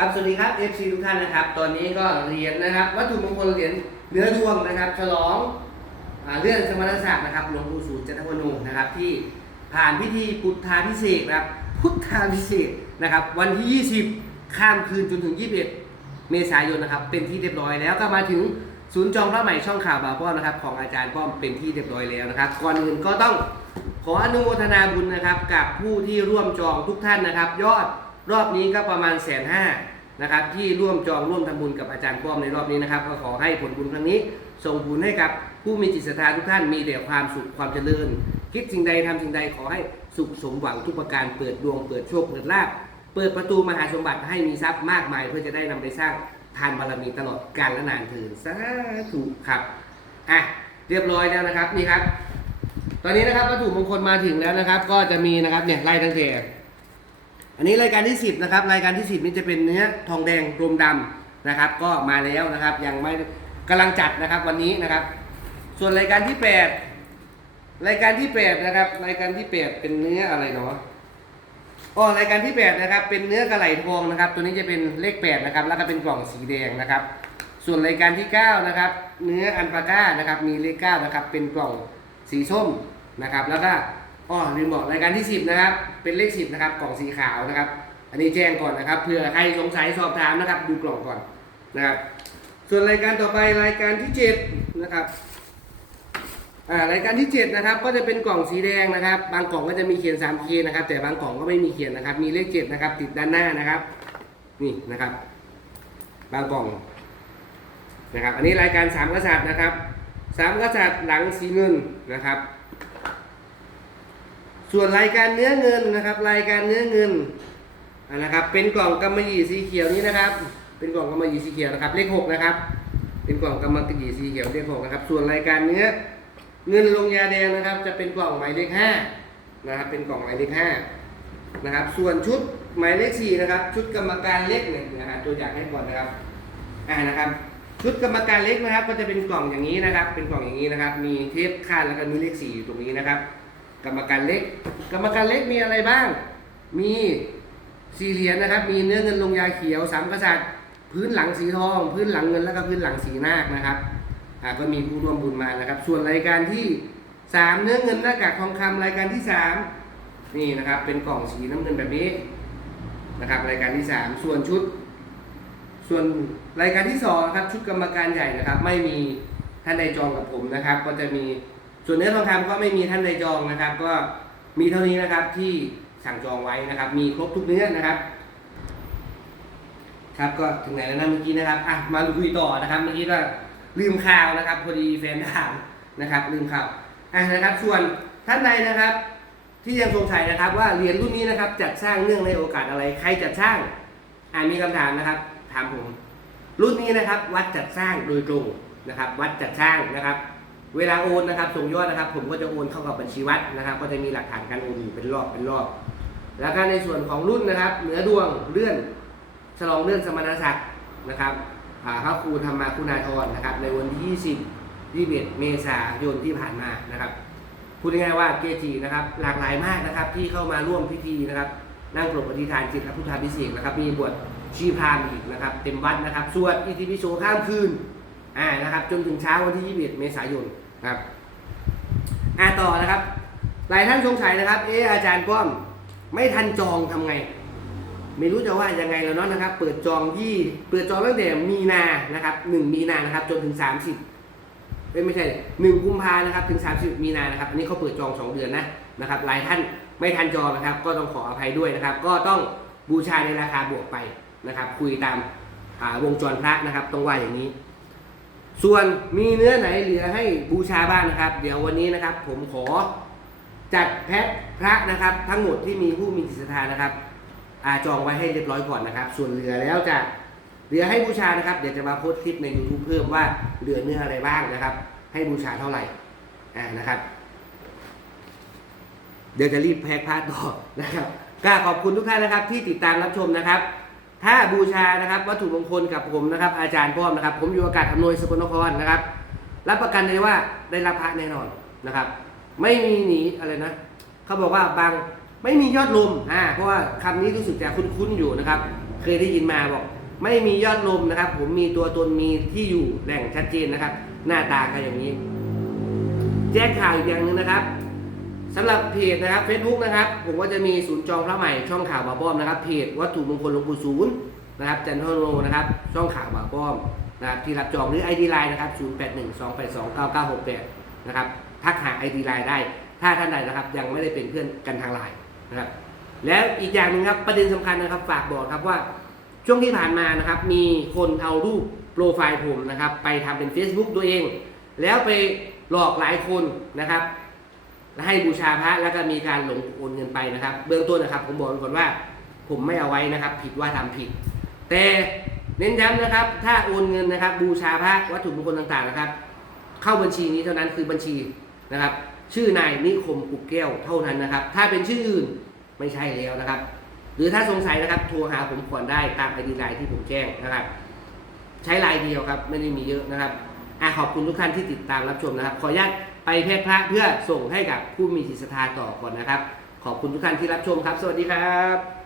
ครับสวัสดีครับ FC ทุกท่านนะครับ ตอนนี้ก็เหรียญนะครับ วัตถุมงคลเหรียญเนื้อดวงนะครับ ฉลองอเรื่องสมณศักดิ์นะครับหลวงปู่สูตรจันทวโนนะครับ ที่ผ่านพิธีพุทธาพิเศษนะครับ พุทธาพิเศษนะครับ วันที่ 20 ข้ามคืนจนถึง 21 เมษายนนะครับ เป็นที่เรียบร้อยแล้วก็มาถึงศูนย์จองพระใหม่ช่องข่าวบาป้อมนะครับ ของอาจารย์ป้อมเป็นที่เรียบร้อยแล้วนะครับ ก่อนอื่นก็ต้องขออนุโมทนาบุญนะครับ กับผู้ที่ร่วมจองทุกท่านนะครับ ยอด รอบนี้ก็ประมาณแสนห้านะครับที่ร่วมจองร่วมทำบุญกับอาจารย์ป้อมในรอบนี้นะครับ ก็ขอให้ผลบุญครั้งนี้ส่งบุญให้กับผู้มีจิตศรัทธาทุกท่านมีแต่ความสุขความเจริญ คิดสิ่งใดทำสิ่งใดขอให้สุขสมหวังทุกประการเปิดดวงเปิดโชคเปิดลาภเปิดประตูมหาสมบัติให้มีทรัพย์มากมาย เพื่อจะได้นำไปสร้างทานบารมีตลอดกาลและนานเถิดสาธุครับอะเรียบร้อยแล้วนะครับนี่ครับ ตอนนี้นะครับวัตถุมงคลมาถึงแล้วนะครับ ก็จะมีนะครับเนี่ยไล่ตั้งแต่ อันนี้รายการที่ 10นะครับรายการที่ 10 นี่จะเป็นเนื้อทองแดงกลมดำนะครับ ก็มาแล้วนะครับยังไม่กำลังจัดนะครับวันนี้นะครับ ส่วนรายการที่ 8 รายการที่ 8 นะครับ รายการที่ 8 เป็นเนื้ออะไรเนาะอ๋อรายการที่ 8 นะครับ เป็นเนื้อกระไหลทองนะครับ ตัวนี้จะเป็นเลข 8 นะครับ แล้วก็เป็นกล่องสีแดงนะครับ ส่วนรายการที่ 9 นะครับ เนื้ออันปาก้านะครับ มีเลข 9 นะครับ เป็นกล่องสีส้มนะครับ แล้วก็ อ๋อลืมบอกรายการที่ 10 นะครับ เป็นเลข 10 นะครับ กล่องสีขาวนะครับ อันนี้แจ้งก่อนนะครับเผื่อใครสงสัยสอบถามนะครับ ดูกล่องก่อนนะครับ ส่วนรายการต่อไปรายการที่ 7 นะครับอ่ารายการที่ 7 นะครับ ก็จะเป็นกล่องสีแดงนะครับ บางกล่องก็จะมีเขียน 3K นะครับ แต่บางกล่องก็ไม่มีเขียนนะครับ มีเลข 7 นะครับ ติดด้านหน้านะครับ นี่นะครับ บางกล่องนะครับ อันนี้รายการ 3 กษัตริย์นะครับ 3 กษัตริย์หลังสีเงินนะครับ ส่วนรายการเนื้อเงินนะครับ รายการเนื้อเงินนะครับ เป็นกล่องกำมะหยี่สีเขียวนี้นะครับ เป็นกล่องกำมะหยี่สีเขียวนะครับ เลข6นะครับ เป็นกล่องกำมะหยี่สีเขียวเลข6นะครับ ส่วนรายการเนื้อเงินลงยาแดงนะครับ จะเป็นกล่องหมายเลขห้านะครับ เป็นกล่องหมายเลขห้านะครับ ส่วนชุดหมายเลขสี่นะครับ ชุดกรรมการเล็กเนี่ยนะฮะตัวอย่างให้ก่อนนะครับอ่านะครับชุดกรรมการเล็กนะครับ ก็จะเป็นกล่องอย่างนี้นะครับ เป็นกล่องอย่างนี้นะครับ มีเทปคาดแล้วก็มีเลขสี่อยู่ตรงนี้นะครับ รรมการเล็ก กรรมการเล็กมีอะไรบ้าง มีสี่เหรียญนะครับ มีเนื้อเงินลงยาเขียวสามกษัตริย์ พื้นหลังสีทอง พื้นหลังเงินแล้วก็พื้นหลังสีนาคนะครับอ่าก็มีผู้ร่วมบุญมานะครับ ส่วนรายการที่สามเนื้อเงินหน้ากากทองคำรายการที่สามนี่นะครับเป็นกล่องสีน้ำเงินแบบนี้นะครับรายการที่สามส่วนชุด ส่วนรายการที่สองนะครับชุดกรรมการใหญ่นะครับ ไม่มีท่านใดจองกับผมนะครับ ก็จะมี ส่วนเนื้อทองคำก็ไม่มีท่านใดจองนะครับ ก็มีเท่านี้นะครับที่สั่งจองไว้นะครับ มีครบทุกเนื้อนะครับ ครับก็ถึงไหนแล้วนะเมื่อกี้นะครับอะมาคุยต่อนะครับ เมื่อกี้ก็ลืมข่าวนะครับพอดีแฟนถามนะครับ ลืมข่าวอะนะครับ ส่วนท่านใดนะครับ ที่ยังสงสัยนะครับ ว่าเหรียญรุ่นนี้นะครับ จัดสร้างเนื่องในโอกาสอะไรใครจัดสร้างอ่ามีคำถามนะครับ ถามผม รุ่นนี้นะครับ วัดจัดสร้างโดยตรงนะครับ วัดจัดสร้างนะครับ เวลาโอนนะครับส่งยอดนะครับ ผมก็จะโอนเข้ากับบัญชีวัดนะครับ ก็จะมีหลักฐานการโอนอยู่เป็นรอบเป็นรอบ แล้วก็ในส่วนของรุ่นนะครับ เหนือดวงเลื่อนฉลองเลื่อนสมณศักดิ์นะครับพระครูธรรมาคุณาธรนะครับ ในวันที่ 20 21 เมษายนที่ผ่านมานะครับพูดง่ายๆว่าเกจินะครับ หลากหลายมากนะครับ ที่เข้ามาร่วมพิธีนะครับ นั่งปลกปฏิฐานจิตและพุทธาพิเศษกนะครับ มีบวชชีพรามอีกนะครับ เต็มวัดนะครับสวดอิติปิโสข้ามคืน อ่านะครับจนถึงเช้าวันที่ 21 เมษายนครับอ่าต่อนะครับ หลายท่านสงสัยนะครับเอออาจารย์ป้อมไม่ทันจองทำไง ไม่รู้จะว่ายังไงแล้วเนาะนะครับ เปิดจองที่เปิดจองตั้งแต่มีนานะครับหนึ่งมีนานะครับ จนถึง 30เอ้ยไม่ใช่หนึ่งกุมภานะครับถึง 30 มีนานะครับอันนี้เขาเปิดจอง 2 เดือนนะนะครับหลายท่านไม่ทันจองนะครับ ก็ต้องขออภัยด้วยนะครับ ก็ต้องบูชาในราคาบวกไปนะครับ คุยตามาวงจรพระนะครับต้องว่าอย่างนี้ ส่วนมีเนื้อไหนเหลือให้บูชาบ้างนะครับ เดี๋ยววันนี้นะครับ ผมขอจัดแพ็คพระนะครับ ทั้งหมดที่มีผู้มีจิตศรัทธานะครับอาจองไว้ให้เรียบร้อยก่อนนะครับ ส่วนเหลือแล้วจะเหลือให้บูชานะครับ เดี๋ยวจะมาโพสต์คลิปใน YouTube เพิ่มว่าเหลือเนื้ออะไรบ้างนะครับ ให้บูชาเท่าไหร่อ่านะครับ เดี๋ยวจะรีบแพ็คพร์ทต่อนะครับก็ขอบคุณทุกท่านนะครับ ที่ติดตามรับชมนะครับ ถ้าบูชานะครับวัตถุมงคลกับผมนะครับ อาจารย์ป้อมนะครับ ผมอยู่อากาศอำนวยสกลนครนะครับ รับประกันเลยว่าได้รับพระแน่นอนนะครับ ไม่มีหนีอะไรนะเขาบอกว่าบางไม่มียอดลมอ่าเพราะว่าคำนี้รู้สึกจะคุ้นๆอยู่นะครับ เคยได้ยินมาบอก ไม่มียอดลมนะครับ ผมมีตัวตนมีที่อยู่แหล่งชัดเจนนะครับ หน้าตาก็อย่างนี้ แจ้งข่าวอีกอย่างหนึ่งนะครับ สำหรับเพจนะครับ Facebook นะครับ ผมก็จะมีศูนย์จองพระใหม่ช่องข่าวบ่าป้อมนะครับเพจวัตถุมงคลหลวงปู่ศูนย์นะครับจันทโนนะครับช่องข่าวบ่าป้อมนะครับที่รับจองหรือ ID Line นะครับ 0812829968 นะครับทักหา ID Line ได้ ถ้าท่านใดนะครับยังไม่ได้เป็นเพื่อนกันทางไลน์นะครับแล้วอีกอย่างหนึ่งครับประเด็นสำคัญนะครับฝากบอกครับว่าช่วงที่ผ่านมานะครับมีคนเอารูปโปรไฟล์ผมนะครับไปทำเป็น Facebook ตัวเอง แล้วไปหลอกหลายคนนะครับ ให้บูชาพระแล้วก็มีการหลงโอนเงินไปนะครับ เบื้องต้นนะครับ ผมบอกก่อนว่า ผมไม่เอาไว้นะครับ ผิดว่าทำผิด แต่เน้นย้ำนะครับ ถ้าโอนเงินนะครับ บูชาพระวัตถุมงคลต่างๆนะครับ เข้าบัญชีนี้เท่านั้นคือบัญชีนะครับ ชื่อนายนิคมกุกแก้วเท่านั้นนะครับ ถ้าเป็นชื่ออื่นไม่ใช่แล้วนะครับ หรือถ้าสงสัยนะครับโทรหาผมก่อนได้ตามไอดีไลน์ที่ผมแจ้งนะครับ ใช้ไลน์เดียวครับ ไม่ได้มีเยอะนะครับ อะขอบคุณทุกท่านที่ติดตามรับชมนะครับ ขออนุญาตไปเพศพระเพื่อส่งให้กับผู้มีจิตศรัทธาต่อก่อนนะครับ ขอบคุณทุกท่านที่รับชมครับ สวัสดีครับ